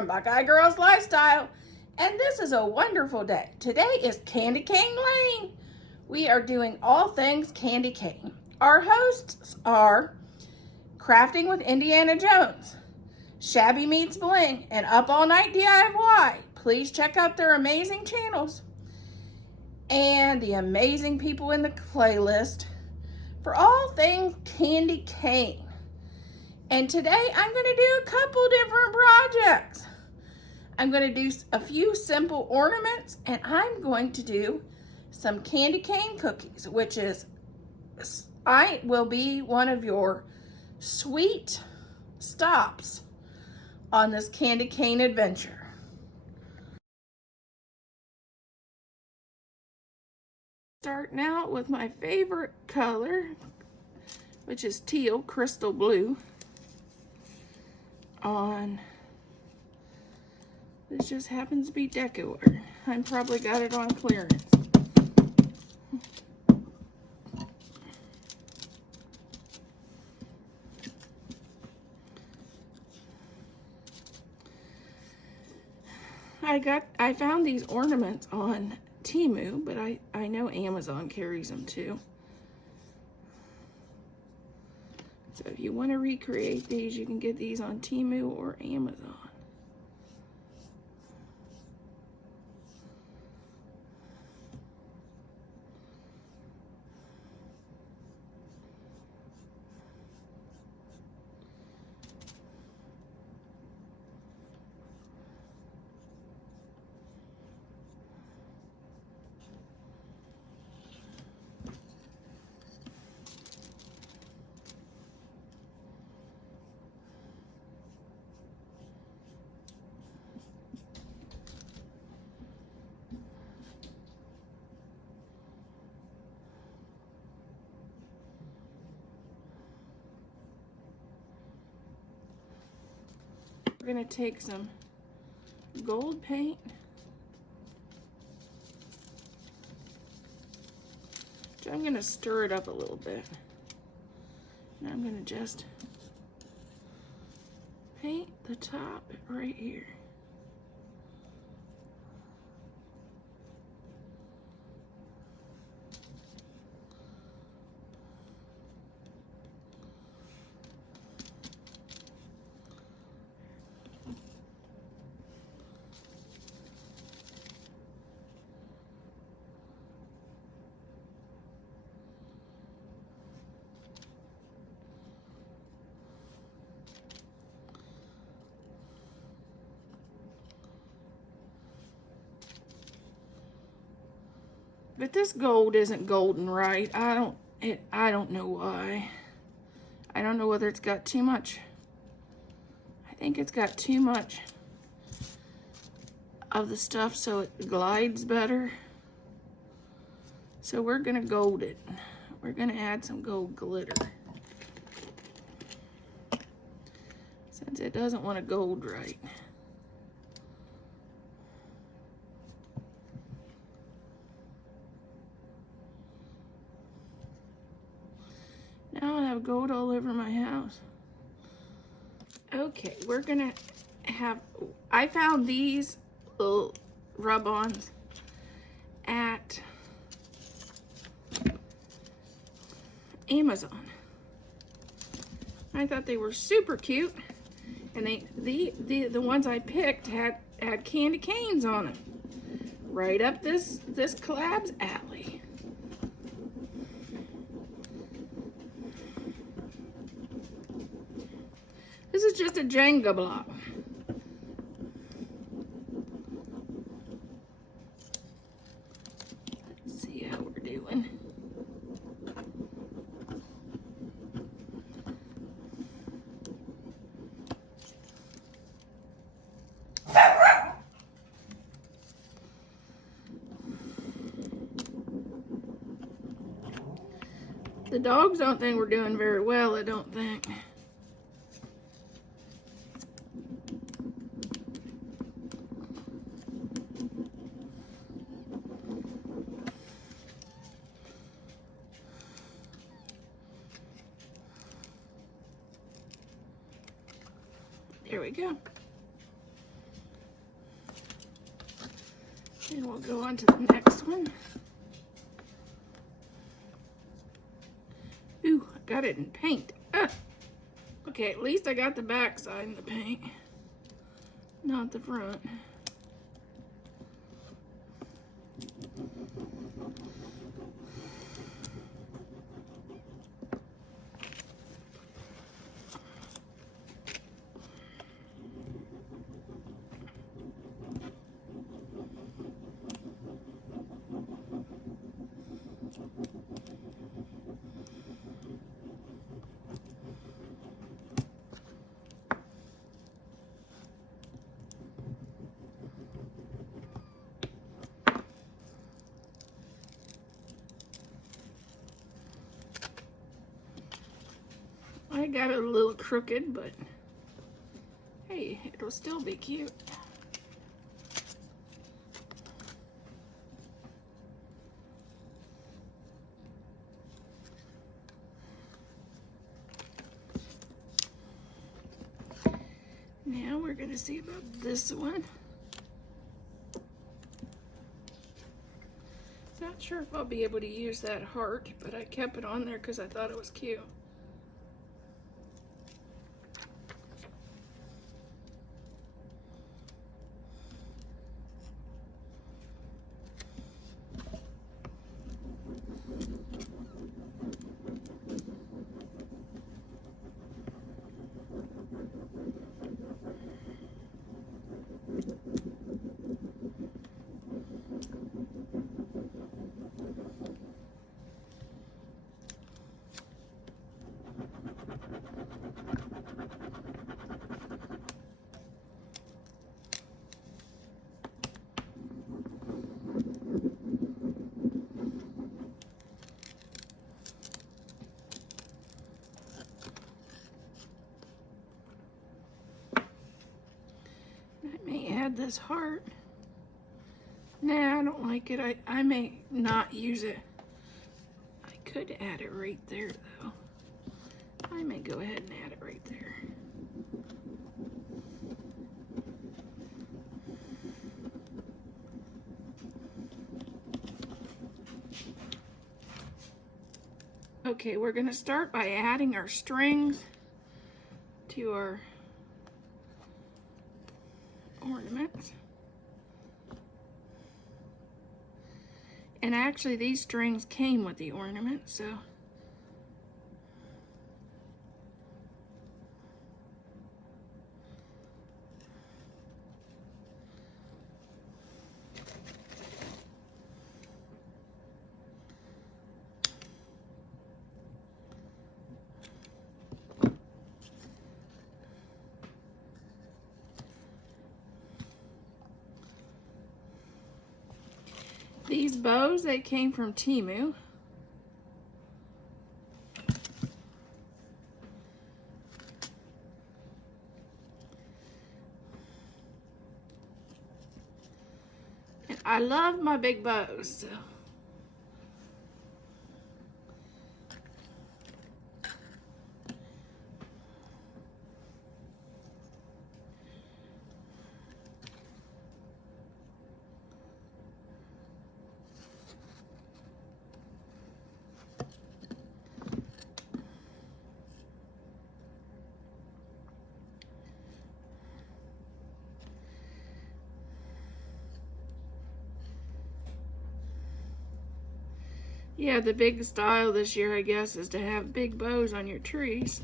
from Buckeye Girls Lifestyle, and this is a wonderful day. Today is Candy Cane Lane. We are doing all things candy cane. Our hosts are Crafting with Indiana Jones, Shabby Meets Bling, and Up All Night DIY. Please check out their amazing channels and the amazing people in the playlist for all things candy cane. And today I'm going to do a couple different projects. I'm going to do a few simple ornaments, and I'm going to do some candy cane cookies, which is, I will be one of your sweet stops on this candy cane adventure. Starting out with my favorite color, which is teal, crystal blue, on, this just happens to be Decor. I probably got it on clearance. I found these ornaments on Temu, but I know Amazon carries them too. So if you want to recreate these, you can get these on Temu or Amazon. We're going to take some gold paint, which I'm going to stir it up a little bit. And I'm going to just paint the top right here. But this gold isn't golden right. I don't know why. I don't know whether it's got too much. I think it's got too much of the stuff so it glides better. So we're gonna gold it. We're gonna add some gold glitter. Since it doesn't want to gold right. Now I have gold all over my house. Okay, we're gonna have, I found these little rub-ons at Amazon. I thought they were super cute, and the ones I picked had candy canes on them. Right up this collab's alley. This is just a Jenga block. Let's see how we're doing. The dogs don't think we're doing very well, I don't think. There we go. And we'll go on to the next one. Ooh, I got it in paint. Okay, at least I got the back side in the paint, not the front. I got it a little crooked, but hey, it'll still be cute. Now we're going to see about this one. Not sure if I'll be able to use that heart, but I kept it on there because I thought it was cute. Add this heart. Nah, I don't like it. I may not use it. I could add it right there though. I may go ahead and add it right there. Okay, we're gonna start by adding our strings to our ornaments. And actually these strings came with the ornament, so these bows, they came from Temu. And I love my big bows, so. Yeah, the big style this year, I guess, is to have big bows on your tree, so.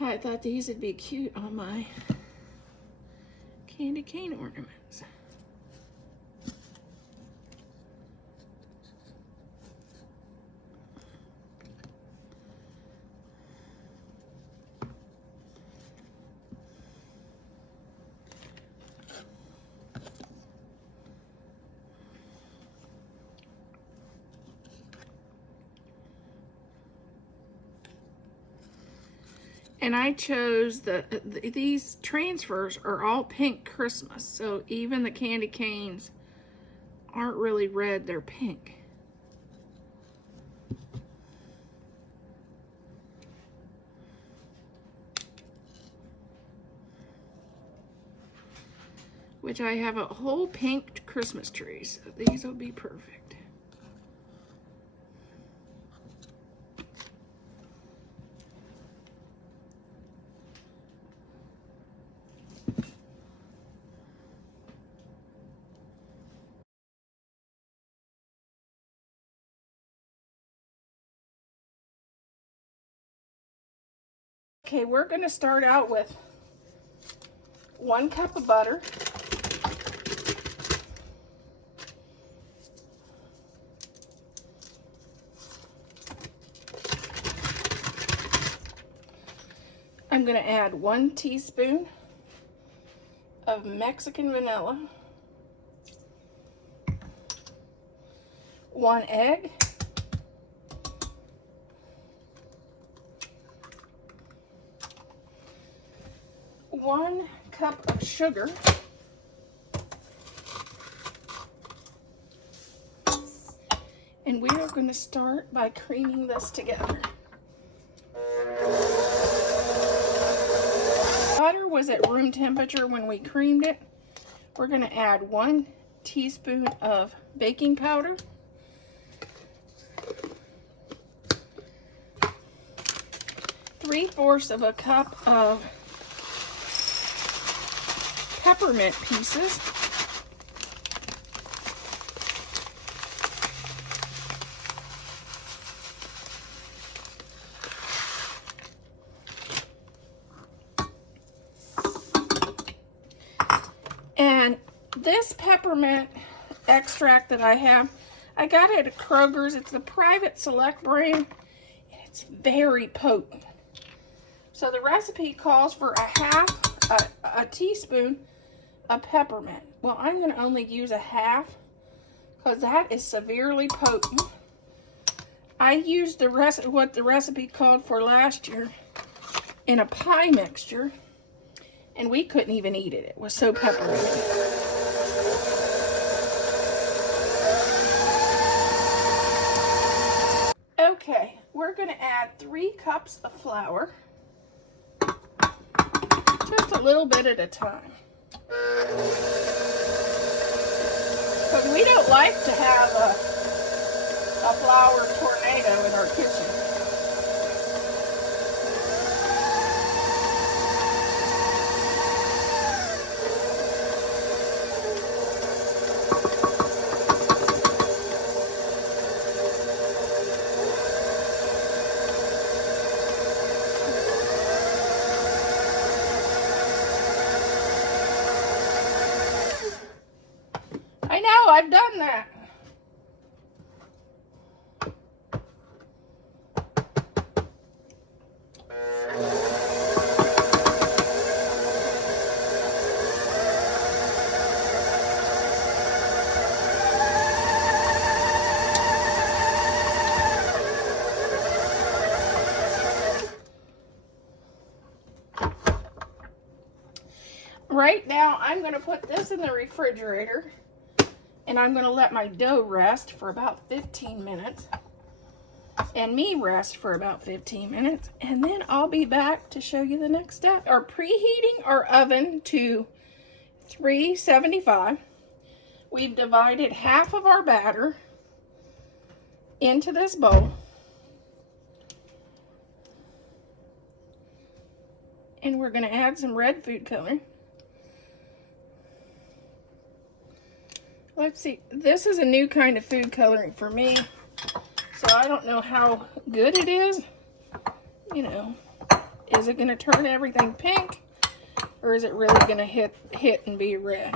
I thought these would be cute on my candy cane ornaments. And I chose these transfers are all pink Christmas, so even the candy canes aren't really red, they're pink. which I have a whole pink Christmas tree, so these will be perfect. Okay, we're going to start out with 1 cup of butter. I'm going to add 1 teaspoon of Mexican vanilla, 1 egg, 1 cup of sugar, and we are going to start by creaming this together. Butter was at room temperature when we creamed it. We're going to add 1 teaspoon of baking powder, 3/4 of a cup of peppermint pieces, and this peppermint extract that I have, I got it at Kroger's. It's the Private Select brand, and it's very potent. So the recipe calls for a teaspoon of peppermint. Well, I'm going to only use a half because that is severely potent. I used what the recipe called for last year in a pie mixture, and we couldn't even eat it. It was so peppery. Okay, we're going to add 3 cups of flour, just a little bit at a time. Because we don't like to have a flour tornado in our kitchen. I know, I've done that. Right now, I'm going to put this in the refrigerator, and I'm going to let my dough rest for about 15 minutes, and me rest for about 15 minutes, and then I'll be back to show you the next step. Are preheating our oven to 375. We've divided half of our batter into this bowl, and we're going to add some red food coloring. Let's see, this is a new kind of food coloring for me, so I don't know how good it is. You know, is it going to turn everything pink, or is it really going to hit and be red?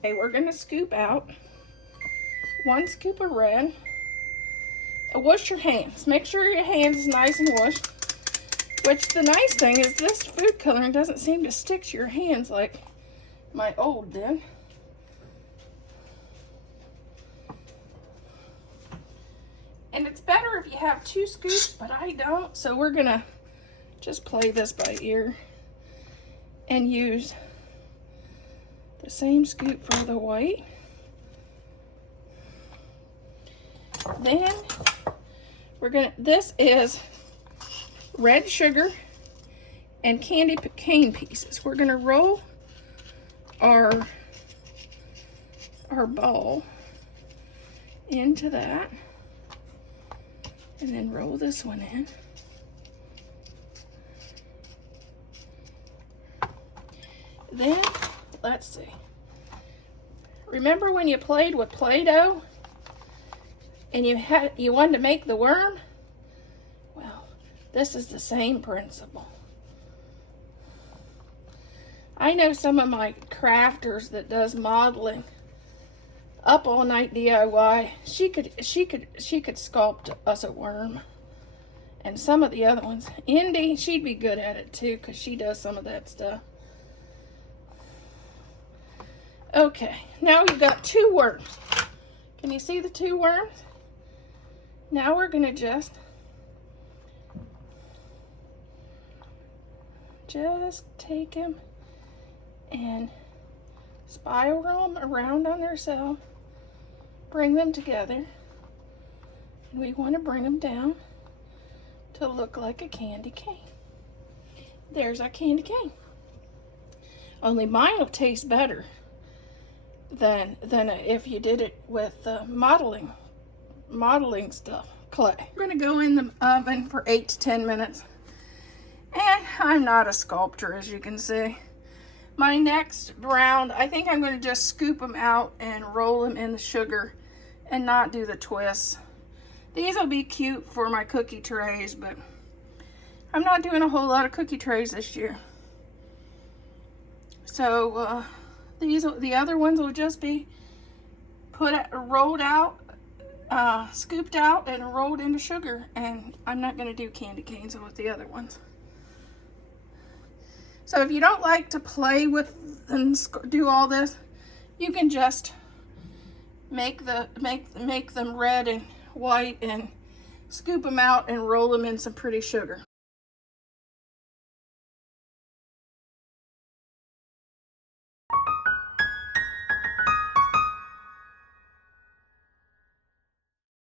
Okay, we're going to scoop out 1 scoop of red. And wash your hands. Make sure your hands is nice and washed. Which the nice thing is this food coloring doesn't seem to stick to your hands like my old did. And it's better if you have 2 scoops, but I don't. So we're gonna just play this by ear and use The same scoop for the white. Then this is red sugar and candy cane pieces. We're gonna roll our ball into that, and then roll this one in. Then, let's see. Remember when you played with Play-Doh and you wanted to make the worm? Well, this is the same principle. I know some of my crafters that does modeling, up all night DIY. She could sculpt us a worm. And some of the other ones, Indy, she'd be good at it too, because she does some of that stuff. Okay, now we've got 2 worms. Can you see the 2 worms? Now we're gonna just take them and spiral them around on themselves, bring them together, and we want to bring them down to look like a candy cane. There's our candy cane. Only mine will taste better than if you did it with modeling stuff, clay. We're going to go in the oven for 8 to 10 minutes. And I'm not a sculptor, as you can see. My next round, I think I'm going to just scoop them out and roll them in the sugar and not do the twists. These will be cute for my cookie trays, but I'm not doing a whole lot of cookie trays this year. So the other ones will just be rolled out, scooped out and rolled into sugar, and I'm not going to do candy canes with the other ones. So if you don't like to play with and do all this, you can just make them red and white and scoop them out and roll them in some pretty sugar.